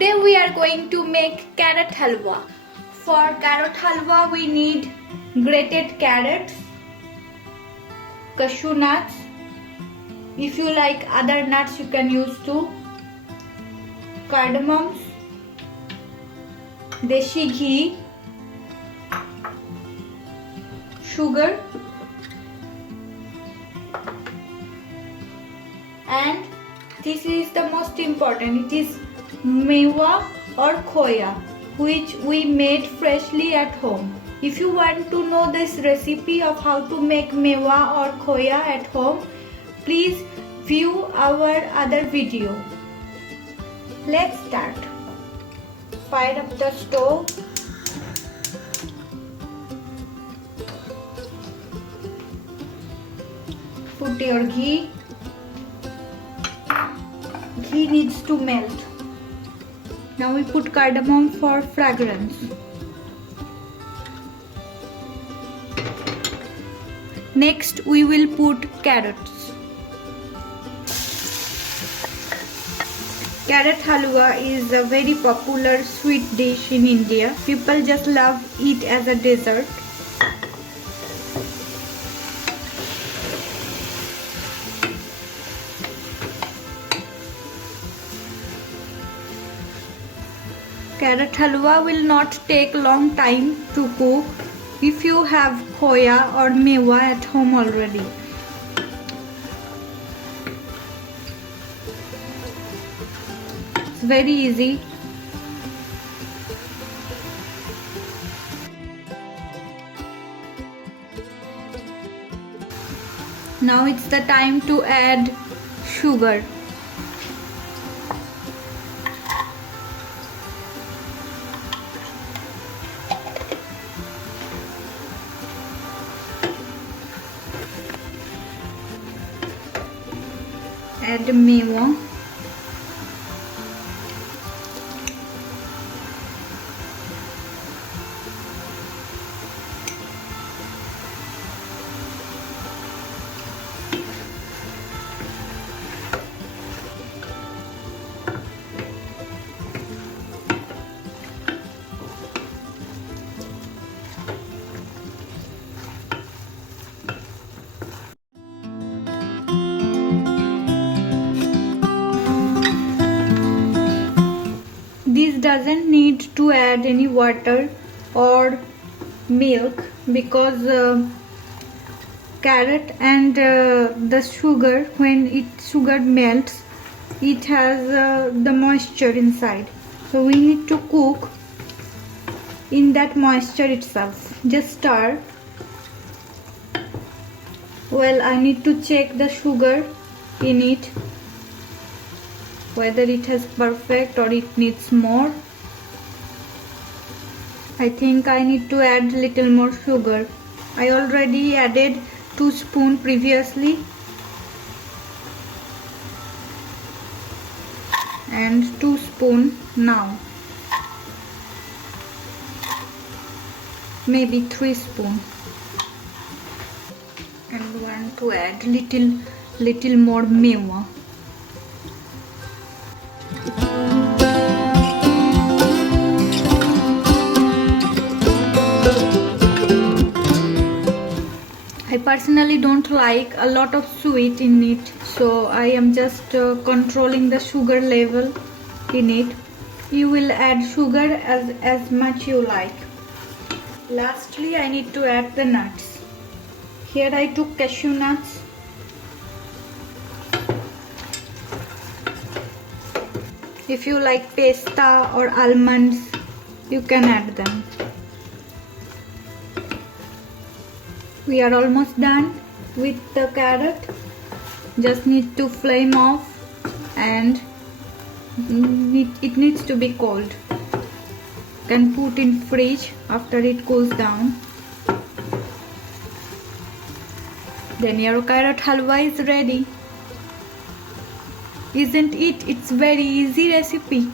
Today we are going to make carrot halwa. For carrot halwa we need grated carrots, cashew nuts. If you like other nuts you can use too. Cardamoms, Desi Ghee, sugar, and this is the most important, it is Mawa or Khoya, which we made freshly at home. If you want to know this recipe of how to make Mawa or Khoya at home, please view our other video. Let's start. Fire up the stove. Put your ghee. Ghee needs to melt. Now we put cardamom for fragrance. Next we will put carrots. Carrot halwa is a very popular sweet dish in India. People just love it as a dessert. Carrot halwa will not take long time to cook if you have khoya or mewa at home already. It's very easy. Now it's the time to add sugar. Add mewa. This doesn't need to add any water or milk because carrot and the sugar, when sugar melts, it has the moisture inside. So we need to cook in that moisture itself. Just stir. Well, I need to check the sugar in it, whether it has perfect or it needs more. I think I need to add little more sugar. I already added 2 spoons previously and 2 spoons now, maybe 3 spoons, and want to add little more mewa. I personally don't like a lot of sweet in it, so I am just controlling the sugar level in it. You will add sugar as much you like. Lastly, I need to add the nuts. Here I took cashew nuts. If you like pista or almonds, you can add them. We are almost done with the carrot. Just need to flame off, and it needs to be cold. You can put in fridge after it cools down. Then your carrot halwa is ready. Isn't it? It's very easy recipe.